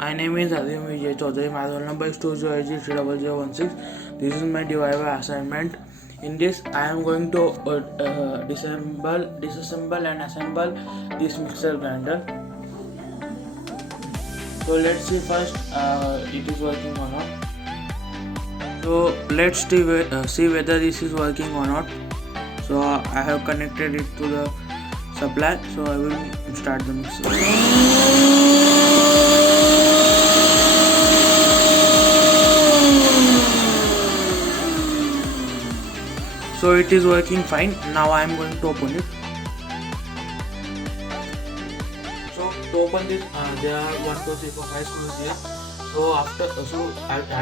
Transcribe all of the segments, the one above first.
My name is Hariom Vijay Chaudhari. My roll number is 208300016. This is my DIY assignment. In this, I am going to disassemble and assemble this mixer grinder. So let's see first it is working or not. So let's see whether this is working or not. So I have connected it to the supply. So I will start the mixer. So it is working fine. Now I am going to open it. So to open this, there are 1, 2, 3, 4, 5 screws here. So I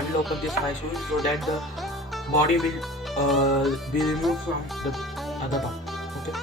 will open this 5 screws so that the body will be removed from the other part. Okay.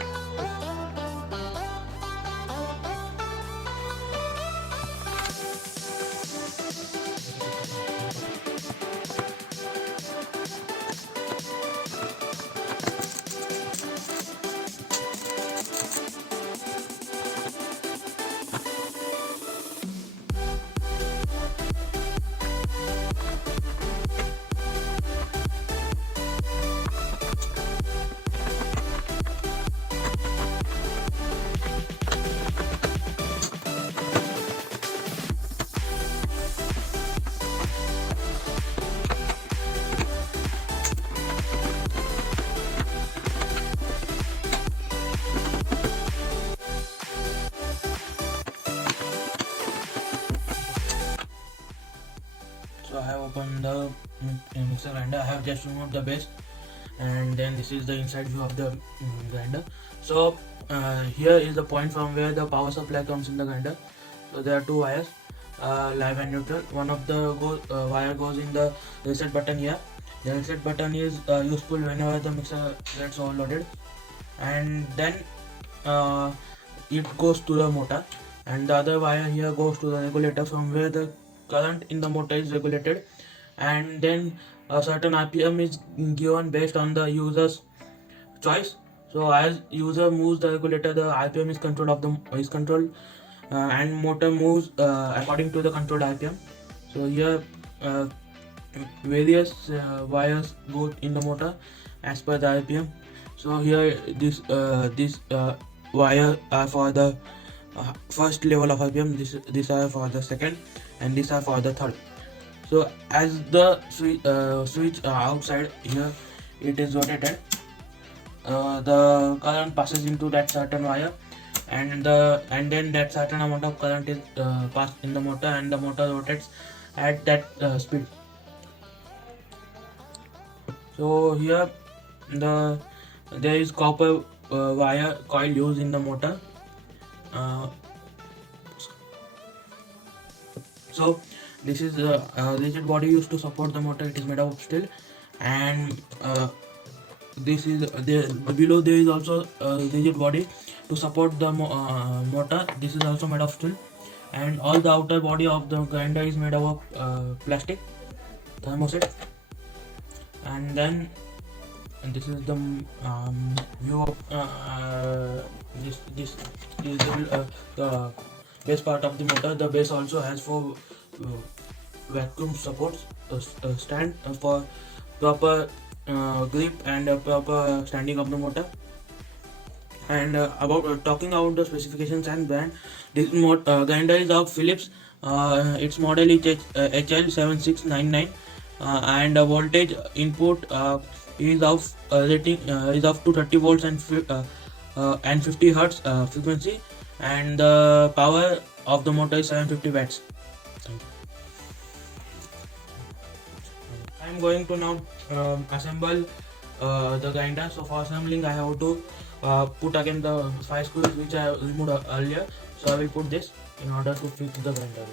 So I have opened the mixer grinder. I have just removed the base, and then this is the inside view of the grinder. So here is the point from where the power supply comes in the grinder. So there are two wires, live and neutral. One of the wire goes in the reset button here. The reset button is useful whenever the mixer gets overloaded, and then it goes to the motor, and the other wire here goes to the regulator from where the current in the motor is regulated, and then a certain RPM is given based on the user's choice. So as user moves the regulator, the RPM is controlled and motor moves according to the controlled RPM. So here various wires go in the motor as per the RPM. So here this wire are for the first level of RPM, these are for the second, and these are for the third. So as the switch outside here, it is rotated, the current passes into that certain wire, and then that certain amount of current is passed in the motor, and the motor rotates at that speed. So here there is copper wire coil used in the motor. So this is the rigid body used to support the motor. It is made of steel, and this is below there is also a rigid body to support the motor. This is also made of steel, and all the outer body of the grinder is made of plastic thermoset. And then this is the view of this is the base part of the motor. The base also has 4 vacuum supports, a stand for proper grip and proper standing of the motor. And talking about the specifications and brand, this grinder is of Philips. Its model is HL7699, and the voltage input is of rating is of 230 volts and 50 hertz frequency, and the power of the motor is 750 watts. Thank you. I am going to now assemble the grinder. So for assembling, I have to put again the 5 screws which I removed earlier. So I will put this in order to fit the grinder.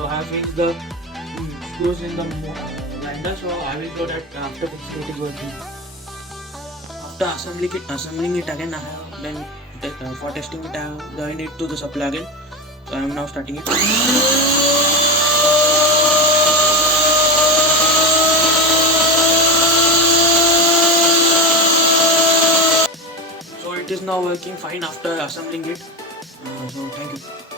So I have fixed the screws in the grinder. So I will show that after fixing it is working. After assembling it again, I have then for testing it I have joined it to the supply again. So I am now starting it. So it is now working fine after assembling it. So thank you.